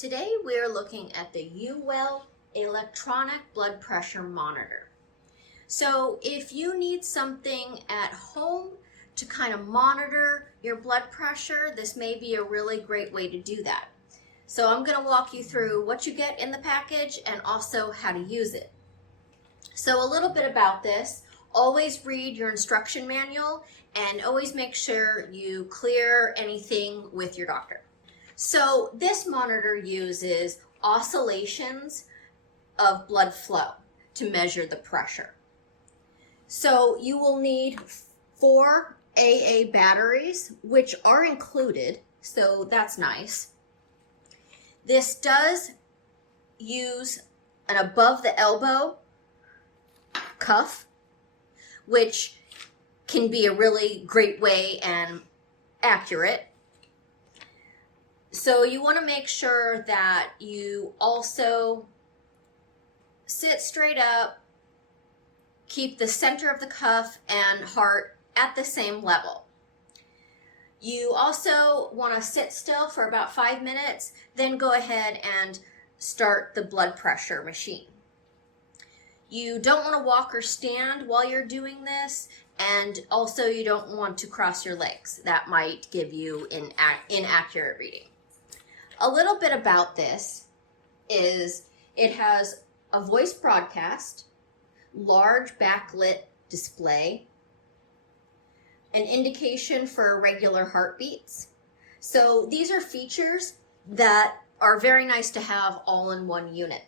Today we're looking at the Yuwell electronic blood pressure monitor. So if you need something at home to kind of monitor your blood pressure, this may be a really great way to do that. So I'm going to walk you through what you get in the package and also how to use it. So a little bit about this. Always read your instruction manual and always make sure you clear anything with your doctor. So this monitor uses oscillations of blood flow to measure the pressure. So you will need 4 AA batteries, which are included, so that's nice. This does use an above the elbow cuff, which can be a really great way and accurate. So you want to make sure that you also sit straight up, keep the center of the cuff and heart at the same level. You also want to sit still for about 5 minutes, then go ahead and start the blood pressure machine. You don't want to walk or stand while you're doing this, and also you don't want to cross your legs. That might give you an inaccurate reading. A little bit about this is it has a voice broadcast, large backlit display, an indication for irregular heartbeats. So these are features that are very nice to have all in one unit.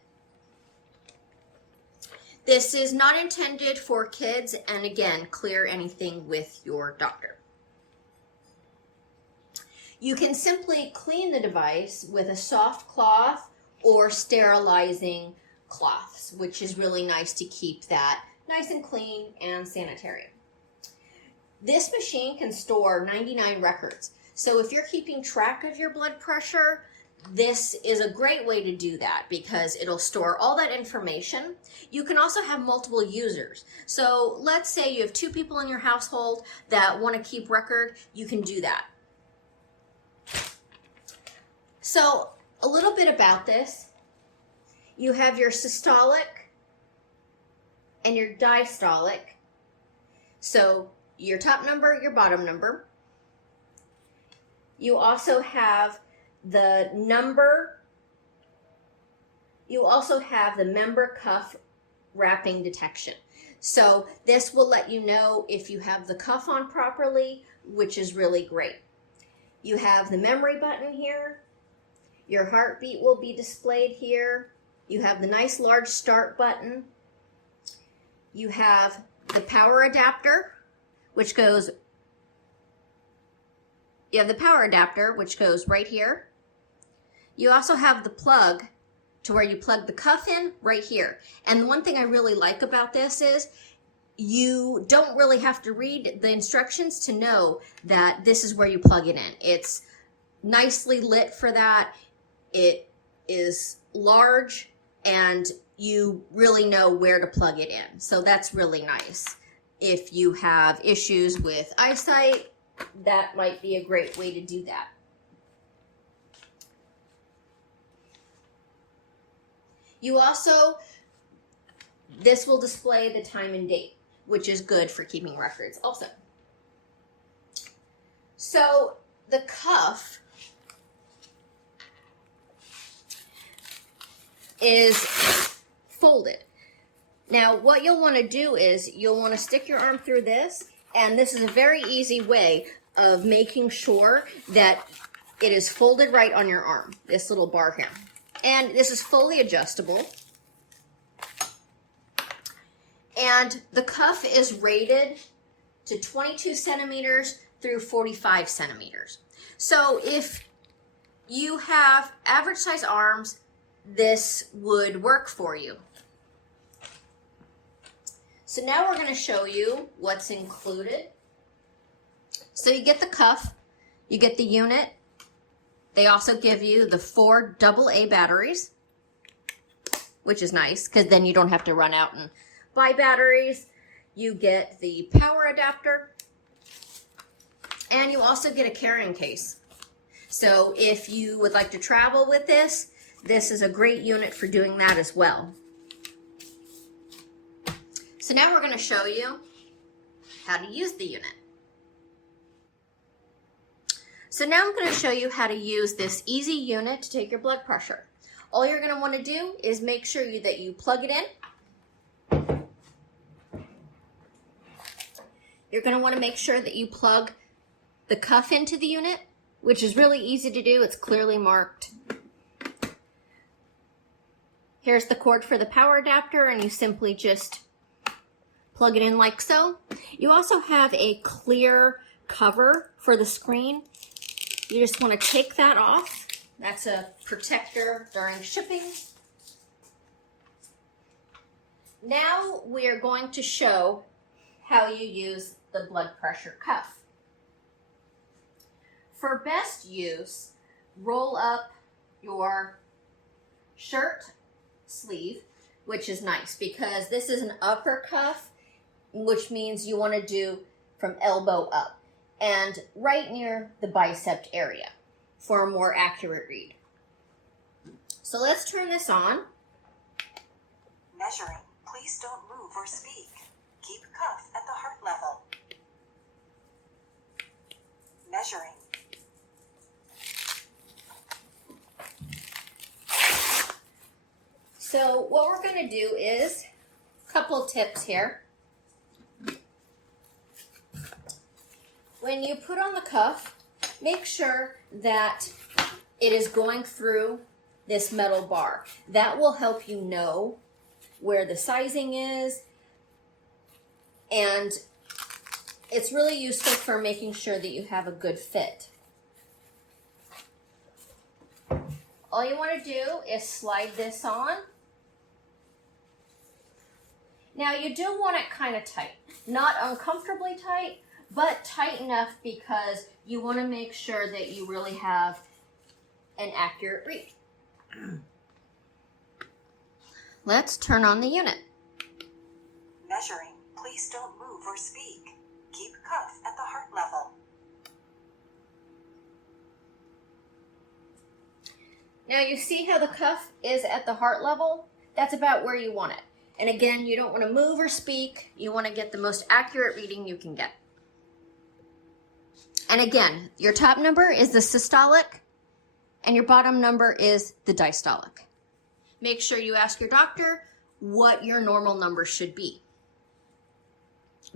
This is not intended for kids, and again, clear anything with your doctor. You can simply clean the device with a soft cloth or sterilizing cloths, which is really nice to keep that nice and clean and sanitary. This machine can store 99 records. So if you're keeping track of your blood pressure, this is a great way to do that because it'll store all that information. You can also have multiple users. So let's say you have 2 people in your household that want to keep record, you can do that. So a little bit about this. You have your systolic and your diastolic. So your top number, your bottom number. You also have the number. You also have the member cuff wrapping detection. So this will let you know if you have the cuff on properly, which is really great. You have the memory button here. Your heartbeat will be displayed here. You have the nice large start button. You have the power adapter, which goes right here. You also have the plug to where you plug the cuff in right here. And the one thing I really like about this is you don't really have to read the instructions to know that this is where you plug it in. It's nicely lit for that. It is large and you really know where to plug it in. So that's really nice. If you have issues with eyesight, that might be a great way to do that. You also, this will display the time and date, which is good for keeping records also. So the cuff is folded. Now what you'll want to do is you'll want to stick your arm through this, and this is a very easy way of making sure that it is folded right on your arm, this little bar here. And this is fully adjustable. And the cuff is rated to 22 centimeters through 45 centimeters. So if you have average size arms, this would work for you. So now we're going to show you what's included. So you get the cuff, you get the unit. They also give you the 4 AA batteries, which is nice because then you don't have to run out and buy batteries. You get the power adapter, and you also get a carrying case. So if you would like to travel with this, this is a great unit for doing that as well. So now we're going to show you how to use the unit. So now I'm going to show you how to use this easy unit to take your blood pressure. All you're going to want to do is make sure that you plug it in. You're going to want to make sure that you plug the cuff into the unit, which is really easy to do. It's clearly marked. Here's the cord for the power adapter, and you simply just plug it in like so. You also have a clear cover for the screen. You just want to take that off. That's a protector during shipping. Now we are going to show how you use the blood pressure cuff. For best use, roll up your shirt sleeve, which is nice because this is an upper cuff, which means you want to do from elbow up and right near the bicep area for a more accurate read. So let's turn this on. Measuring. Please don't move or speak. Keep cuff at the heart level. Measuring. So what we're going to do is a couple tips here. When you put on the cuff, make sure that it is going through this metal bar. That will help you know where the sizing is, and it's really useful for making sure that you have a good fit. All you want to do is slide this on. Now you do want it kind of tight, not uncomfortably tight, but tight enough because you want to make sure that you really have an accurate read. Let's turn on the unit. Measuring. Please don't move or speak. Keep cuff at the heart level. Now you see how the cuff is at the heart level? That's about where you want it. And again, you don't want to move or speak. You want to get the most accurate reading you can get. And again, your top number is the systolic and your bottom number is the diastolic. Make sure you ask your doctor what your normal number should be,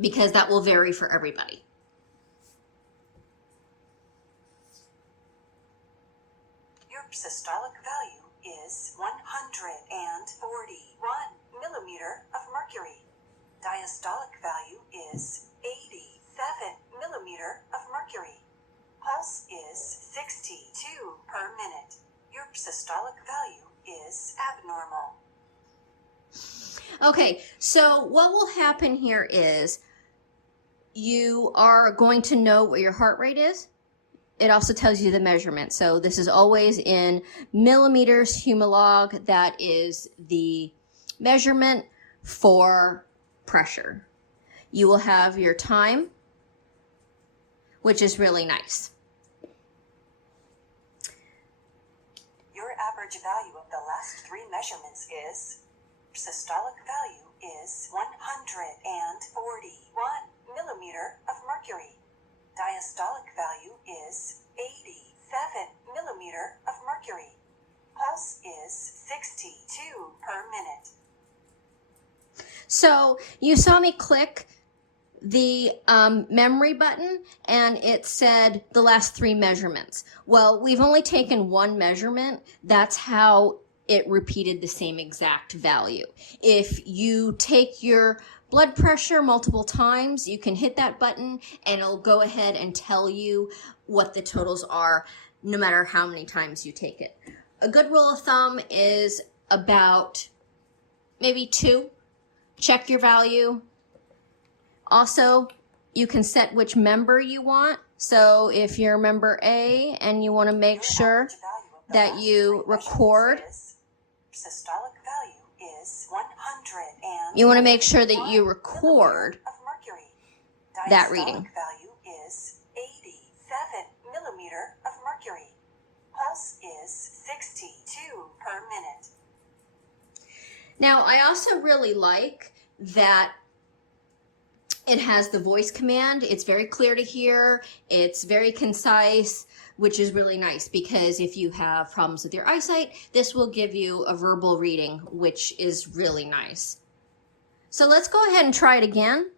because that will vary for everybody. Your systolic value is 141 millimeter of mercury. Diastolic value is 87 millimeter of mercury. Pulse is 62 per minute. Your systolic value is abnormal. Okay, so what will happen here is you are going to know what your heart rate is. It also tells you the measurement. So this is always in millimeters Humalog. That is the measurement for pressure. You will have your time, which is really nice. Your average value of the last 3 measurements is systolic value is 141 millimeter of mercury. Diastolic value is 87 millimeter of mercury. Pulse is 62 per minute. So you saw me click the memory button and it said the last 3 measurements. Well, we've only taken 1 measurement. That's how it repeated the same exact value. If you take your blood pressure multiple times, you can hit that button and it'll go ahead and tell you what the totals are no matter how many times you take it. A good rule of thumb is about maybe 2. Check your value. Also, you can set which member you want. So if you're member A and you want to make sure that you record, systolic value is 100 you want to make sure that you record of mercury. that reading. Diastolic value is 87 millimeter of mercury. Pulse is 62 per Now, I also really like that it has the voice command. It's very clear to hear. It's very concise, which is really nice because if you have problems with your eyesight, this will give you a verbal reading, which is really nice. So let's go ahead and try it again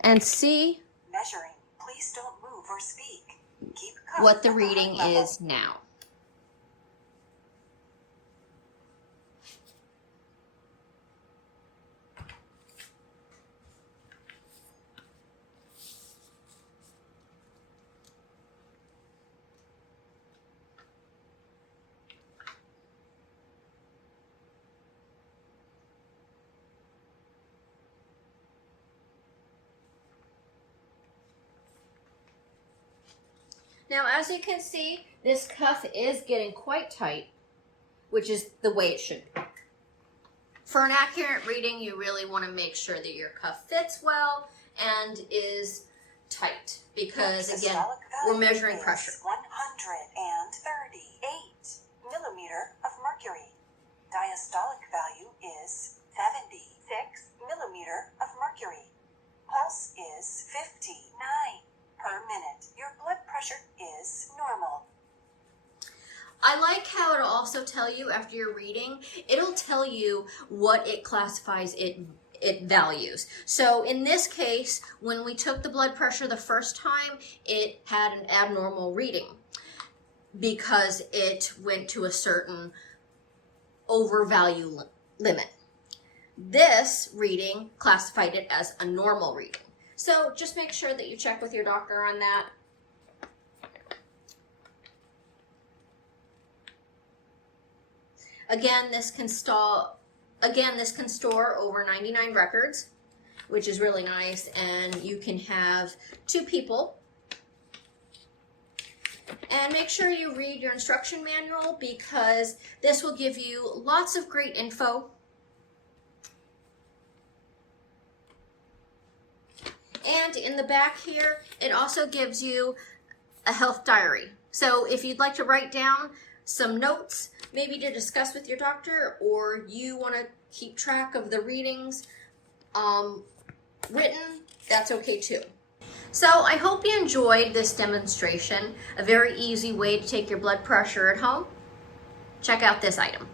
and see Measuring. Please don't move or speak. Keep what the reading is now. Now, as you can see, this cuff is getting quite tight, which is the way it should be. For an accurate reading, you really want to make sure that your cuff fits well and is tight because, again, we're measuring pressure. 138 millimeter of mercury. Diastolic value is 76 millimeter of mercury. Pulse is 59 per minute. Your blood pressure is normal. I like how it'll also tell you after your reading, it'll tell you what it classifies it values. So in this case, when we took the blood pressure the first time, it had an abnormal reading because it went to a certain overvalue limit. This reading classified it as a normal reading. So just make sure that you check with your doctor on that. Again, this can store over 99 records, which is really nice, and you can have 2 people. And make sure you read your instruction manual because this will give you lots of great info. And in the back here, it also gives you a health diary. So if you'd like to write down some notes, maybe to discuss with your doctor, or you want to keep track of the readings written, that's okay too. So I hope you enjoyed this demonstration, a very easy way to take your blood pressure at home. Check out this item.